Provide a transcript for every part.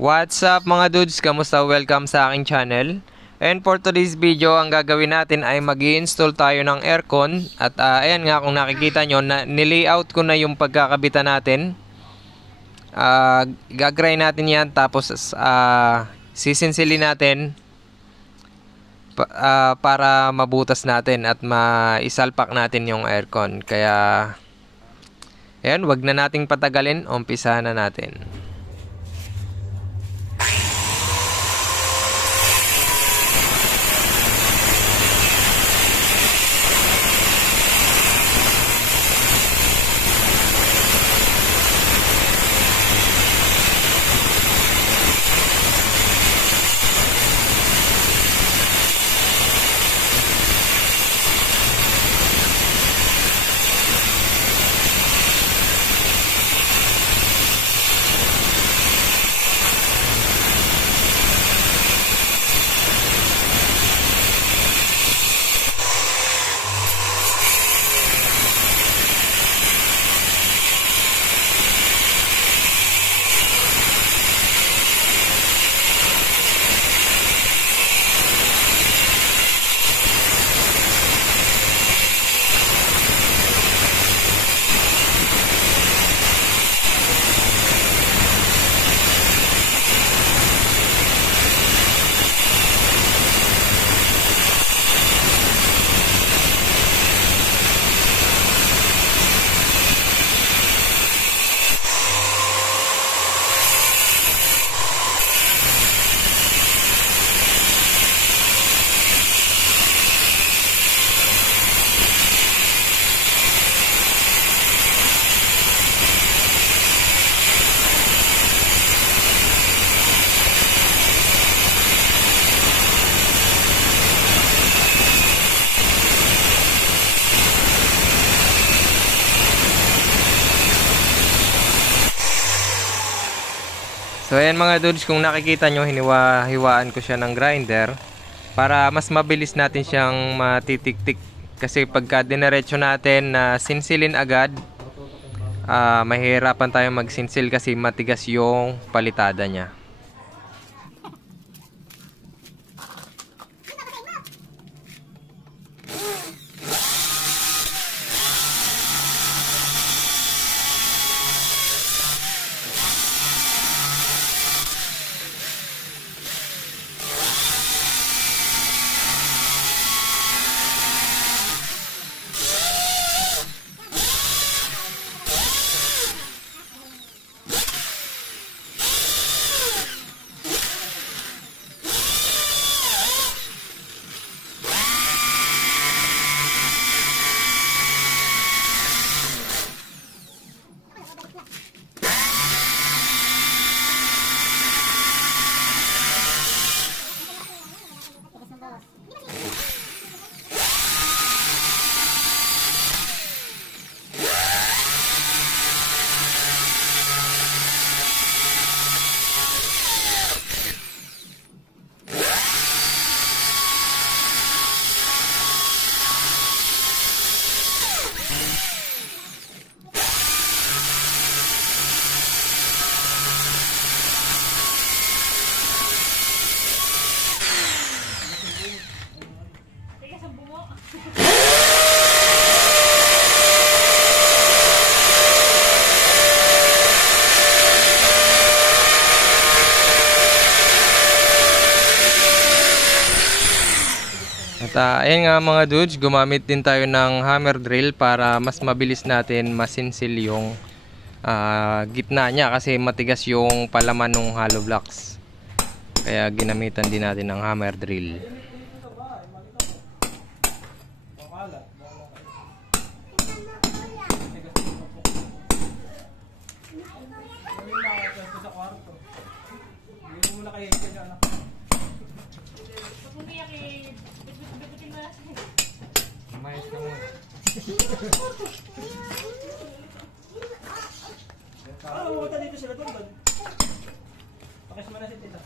What's up mga dudes? Kamusta? Welcome sa aking channel. And for today's video, ang gagawin natin ay mag-i-install tayo ng aircon. At ayan nga, kung nakikita nyo, nilayout ko na yung pagkakabitan natin. Gagray natin yan, tapos sisinsilin natin para mabutas natin at maisalpak natin yung aircon. Kaya ayan, wag na nating patagalin, umpisahan na natin. So ayan mga dudes, kung nakikita nyo, hiwaan ko siya ng grinder para mas mabilis natin siyang matitik-tik. Kasi pagka dinerecho natin na sinsilin agad, mahihirapan tayo magsinsil kasi matigas yung palitada niya. At ayan nga mga dudes, gumamit din tayo ng hammer drill para mas mabilis natin masinsil yung gitna niya kasi matigas yung palaman ng hollow blocks. Kaya ginamitan din natin ng hammer drill. Huwag dito sila doon. Pakis mo na si tita.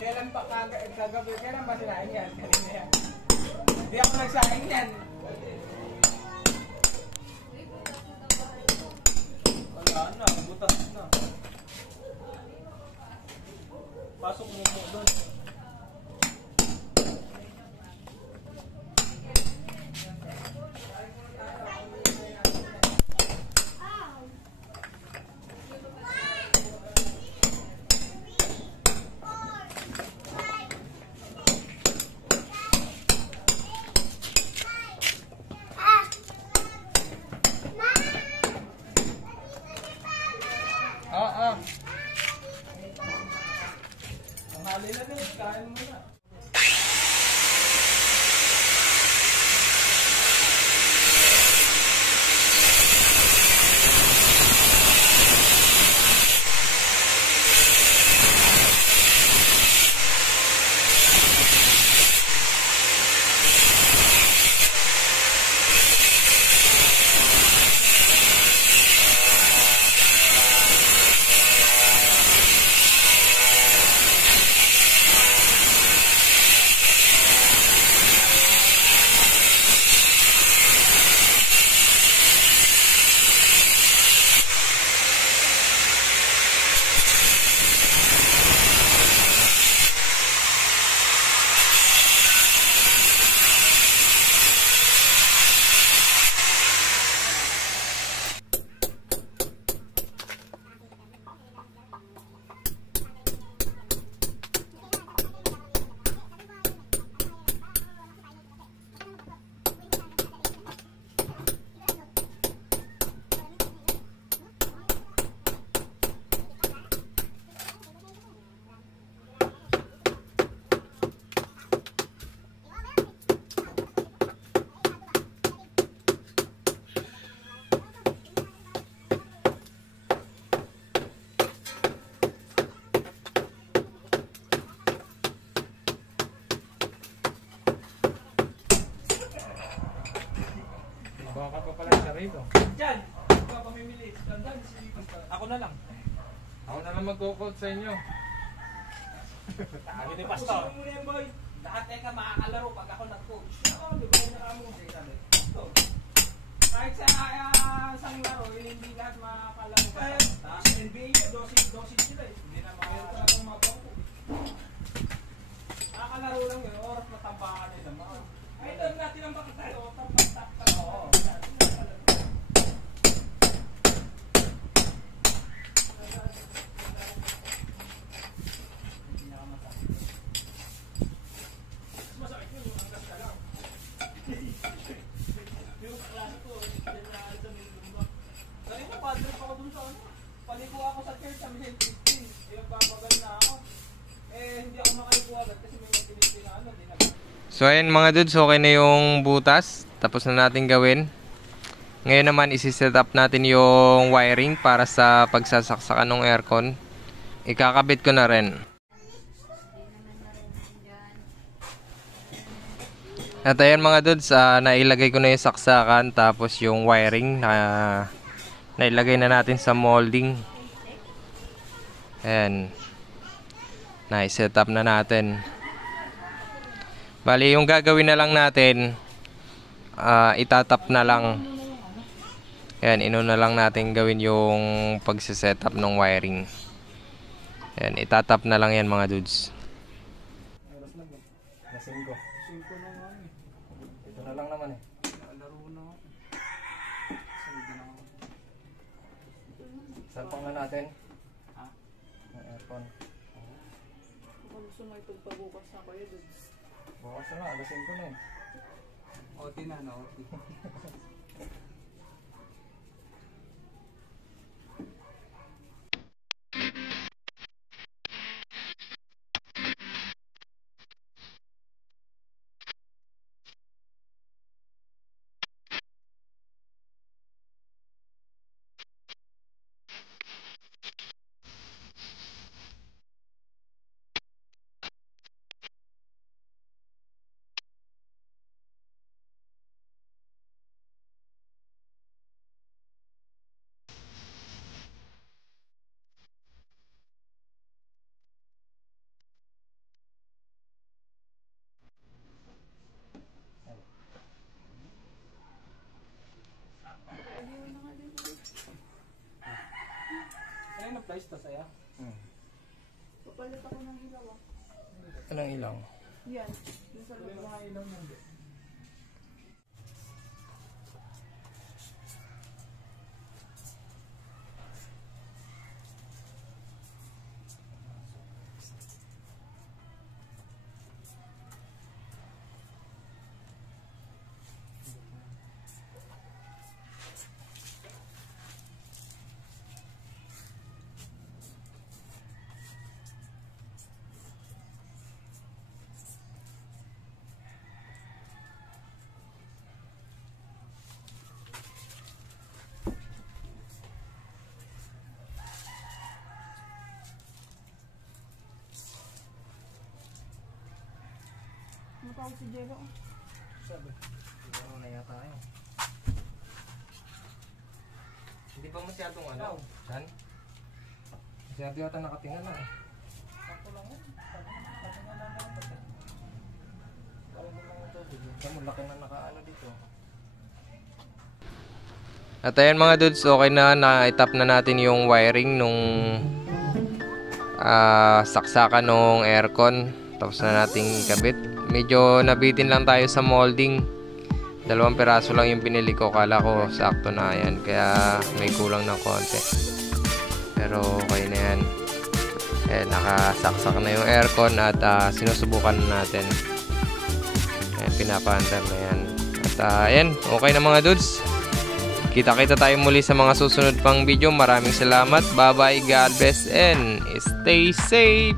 Kailan pa kagabi? Kailan ba sinain yan? Kanina yan. Hindi ako nagsain yan. Wala na, butas na. Pasok mo doon. Tanghali na din, kain mo na. Baka pa pala siya rito. Diyan! Ikaw pa pamimili. Ako na lang. Ako na lang magkukot sa inyo. Tago ni Pastor. Gusto mo muna yan, boy. Lahat ka makakalaro pag ako nag-coach. Oo, di ba yung nakamong ito. Kahit sa isang laro, hindi lahat makakalaro. Sa NBA niya, dosis sila eh. Hindi na makakalaro mga bangko. Nakakalaro lang yun, oras na tambakan nila. Ay, ito natin ang bakit tayo. Tampak-tak ka. Oo. Paligo ako sa church sa Michelle 15. Yung babagal na ako. Hindi ako makaligo agad kasi may mabilis na ano. So ayan mga dudes, okay na yung butas. Tapos na natin gawin. Ngayon naman isi-set up natin yung wiring para sa pagsasaksakan ng aircon. Ikakabit ko na rin. At ayan mga dudes, nailagay ko na yung saksakan tapos yung wiring na nailagay na natin sa molding. Ayan. Na-set up na natin. Bali, yung gagawin na lang natin, itatap na lang. Ayan, inuna lang natin gawin yung pagsiset up ng wiring. Ayan, itatap na lang yan mga dudes. Ito na lang naman eh. Laro na. Saan pa Tapang na natin. Ha? Ng aircon. Kung gusto mo ipagpabukas na kayo, dudes. Bukas na, alasin ko na eh. OT na, no? OT. Ayun na nga din. Ano yung place to sa'yo? Papalit ako ng ilaw ah. Anong ilang? Yan. Yung sa Wala yung loob. mga ilaw nandun. Matawag si Jero. Sabi. Siguro na yata yun. Hindi pa masyadong ano? Saan? Masyado yata nakatingin na eh. Sakto lang yun. Sabi nga lang dapat eh. Parang mo lang ito. Kamu laki na nakaano dito. At ayan mga dudes, okay na-tap na natin yung wiring nung saksakan nung aircon. Tapos na nating kabit. Medyo nabitin lang tayo sa molding. 2 piraso lang yung pinili ko. Kala ko sakto na yan. Kaya may kulang ng konti. Pero okay na yan. Nakasaksak na yung aircon at sinusubukan na natin. Pinapaandar na yan. At ayan, okay na mga dudes. Kita-kita tayo muli sa mga susunod pang video. Maraming salamat. Bye-bye. God bless and stay safe.